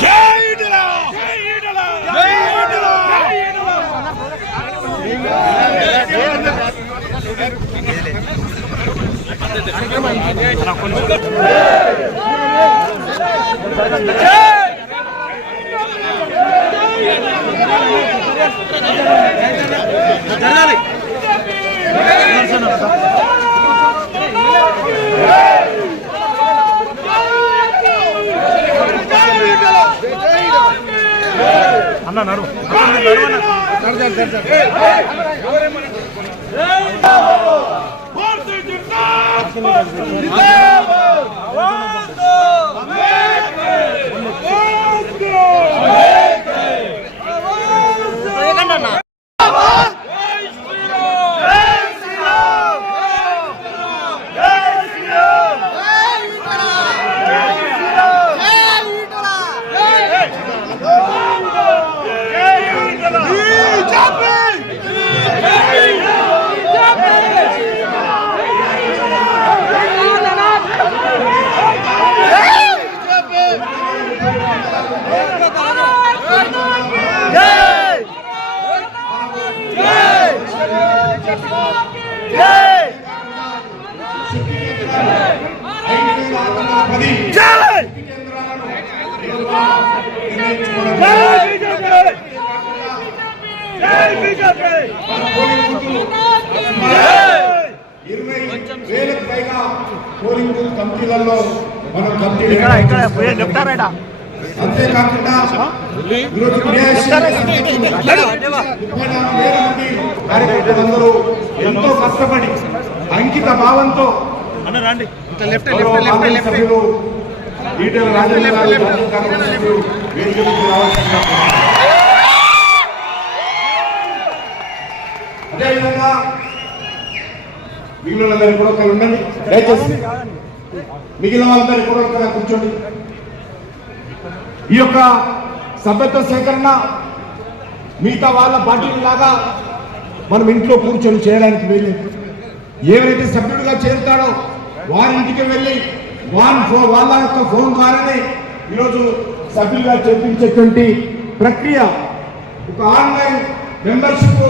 జై జరగాలి. అన్న నడువు నడువు ఇరవై వేలకు పైగా పోలింగ్ బూత్ కమిటీలలో మనం కమిటీ అంతేకాకుండా ఈరోజు క్రియాశీలక కార్యకర్తలందరూ ఎంతో కష్టపడి అంకిత భావంతో ఈటెల రాజేంద్ర అదేవిధంగా మిగిలిన వాళ్ళందరూ కూడా ఒకరు ఉండండి. దయచేసి. మిగిలిన వాళ్ళందరూ కూడా కూర్చోండి. ఈ యొక్క సభ్యత్వ సేకరణ మిగతా వాళ్ళ పార్టీల లాగా మనం ఇంట్లో కూర్చొని చేయడానికి వెళ్ళి ఏవైతే సభ్యుడిగా చేరుతాడో వారింటికి వెళ్ళి వారి ఫో వాళ్ళ యొక్క ఫోన్ ద్వారానే ఈరోజు సభ్యులుగా చేపించేటువంటి ప్రక్రియ. ఒక ఆన్లైన్ మెంబర్షిప్